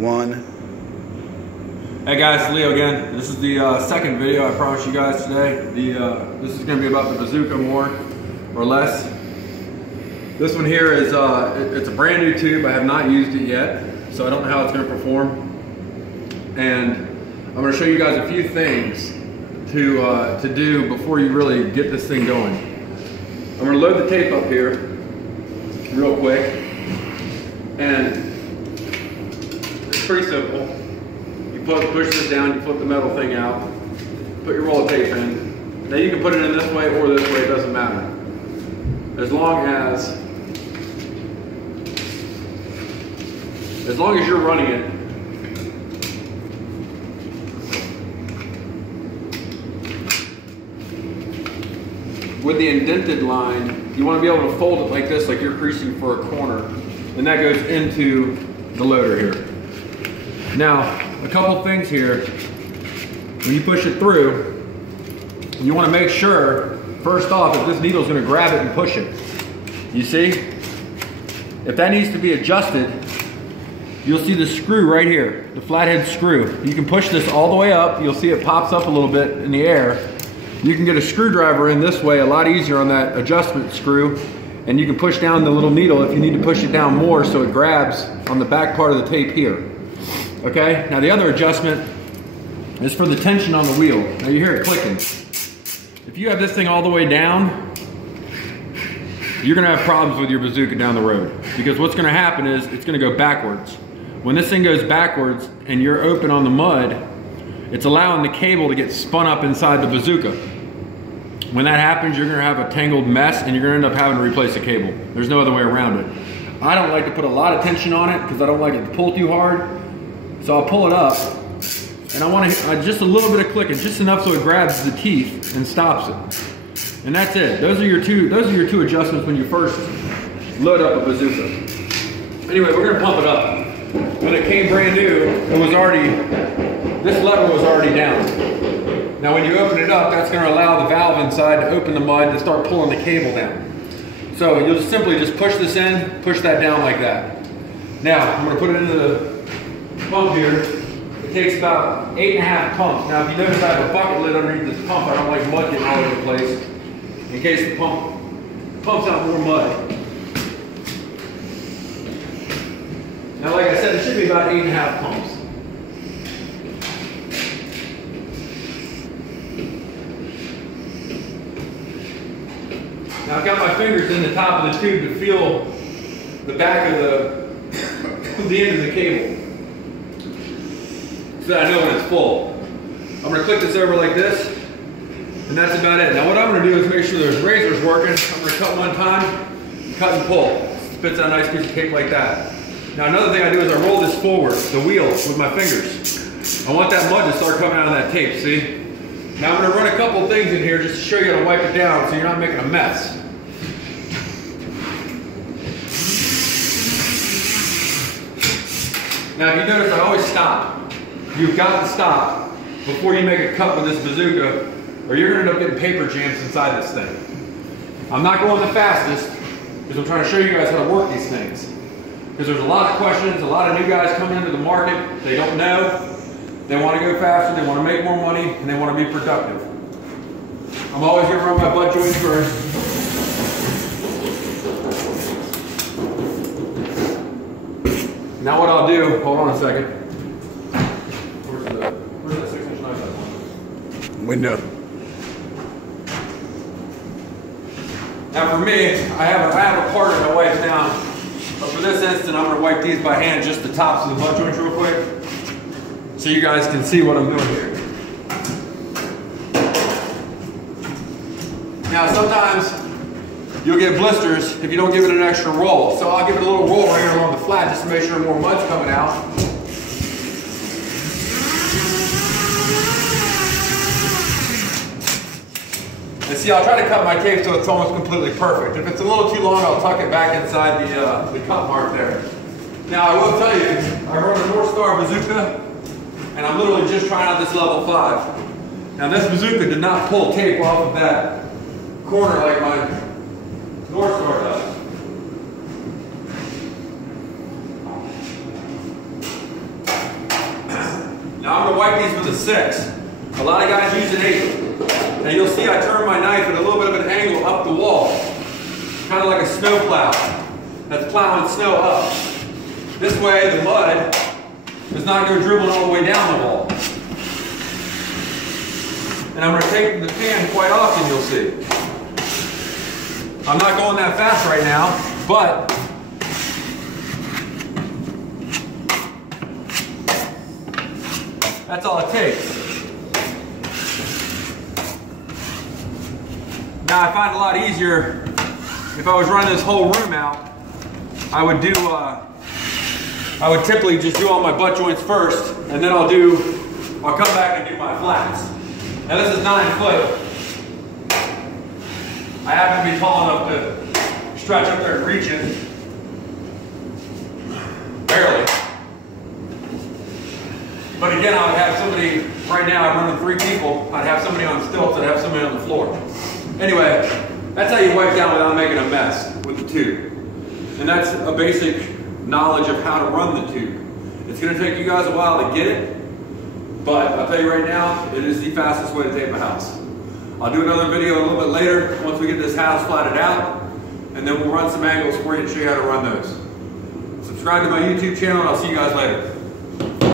1. Hey guys, it's Leo again. This is the second video I promised you guys today. This is going to be about the Bazooka more or less. This one here is it's a brand new tube. I have not used it yet, so I don't know how it's going to perform. And I'm going to show you guys a few things to do before you really get this thing going. I'm going to load the tape up here real quick, and it's pretty simple. You push this down, you flip the metal thing out, put your roll of tape in. Now you can put it in this way or this way, it doesn't matter. As long as you're running it with the indented line, you want to be able to fold it like this, like you're creasing for a corner, and that goes into the loader here. Now, a couple things here. When you push it through, you want to make sure, first off, if this needle is going to grab it and push it. You see? If that needs to be adjusted, you'll see the screw right here, the flathead screw. You can push this all the way up. You'll see it pops up a little bit in the air. You can get a screwdriver in this way a lot easier on that adjustment screw, and you can push down the little needle if you need to push it down more so it grabs on the back part of the tape here. Okay, now the other adjustment is for the tension on the wheel. Now you hear it clicking. If you have this thing all the way down, you're gonna have problems with your Bazooka down the road, because what's gonna happen is it's gonna go backwards. When this thing goes backwards and you're open on the mud, it's allowing the cable to get spun up inside the Bazooka. When that happens, you're gonna have a tangled mess and you're gonna end up having to replace the cable. There's no other way around it. I don't like to put a lot of tension on it because I don't like it to pull too hard. So I'll pull it up, and I want to just a little bit of clicking, just enough so it grabs the teeth and stops it. And that's it. Those are your two adjustments when you first load up a Bazooka. Anyway, we're gonna pump it up. When it came brand new, this lever was already down. Now when you open it up, that's gonna allow the valve inside to open the mud and start pulling the cable down. So you'll simply just push this in, push that down like that. Now, I'm gonna put it into the pump here. It takes about 8.5 pumps. Now if you notice I have a bucket lid underneath this pump. I don't like mud getting all over the place, in case the pump pumps out more mud. Now like I said, it should be about 8.5 pumps. Now I've got my fingers in the top of the tube to feel the back of the end of the cable, so that I know when it's full. I'm going to click this over like this, and that's about it. Now what I'm going to do is make sure there's razors working. I'm going to cut one time, cut and pull. Spits out a nice piece of tape like that. Now another thing I do is I roll this forward, the wheel, with my fingers. I want that mud to start coming out of that tape, see? Now I'm going to run a couple things in here just to show you how to wipe it down so you're not making a mess. Now if you notice, I always stop. You've got to stop before you make a cut with this Bazooka, or you're going to end up getting paper jams inside this thing. I'm not going the fastest because I'm trying to show you guys how to work these things. Because there's a lot of questions, a lot of new guys coming into the market, they don't know, they want to go faster, they want to make more money, and they want to be productive. I'm always going to run my butt joints first. Now what I'll do, hold on a second. Where's that 6-inch knife? Window. Now for me, I have a part of my wipes down, but for this instant, I'm going to wipe these by hand, just the tops of the butt joints real quick, so you guys can see what I'm doing here. Now sometimes you'll get blisters if you don't give it an extra roll. So I'll give it a little roll right here along the flat just to make sure more mud's coming out. And see, I'll try to cut my tape so it's almost completely perfect. If it's a little too long, I'll tuck it back inside the cut mark there. Now I will tell you, I run a North Star Bazooka, and I'm literally just trying out this level 5. Now this Bazooka did not pull tape off of that corner like my North Star does. gonna wipe these with a 6. A lot of guys use an 8. And you'll see I turn my knife at a little bit of an angle up the wall. Kind of like a snow plow that's plowing snow up. This way the mud does not go dribbling all the way down the wall. And I'm going to take the pan quite often, you'll see. I'm not going that fast right now, but that's all it takes. Now I find it a lot easier if I was running this whole room out. I would typically just do all my butt joints first, and then I'll come back and do my flats. Now this is 9 foot. I happen to be tall enough to stretch up there and reach it. Barely. But again, I would have somebody, right now I'm running 3 people, I'd have somebody on stilts, I'd have somebody on the floor. Anyway, that's how you wipe down without making a mess with the tube. And that's a basic knowledge of how to run the tube. It's going to take you guys a while to get it, but I'll tell you right now, it is the fastest way to tape a house. I'll do another video a little bit later once we get this house flatted out, and then we'll run some angles for you and show you how to run those. Subscribe to my YouTube channel, and I'll see you guys later.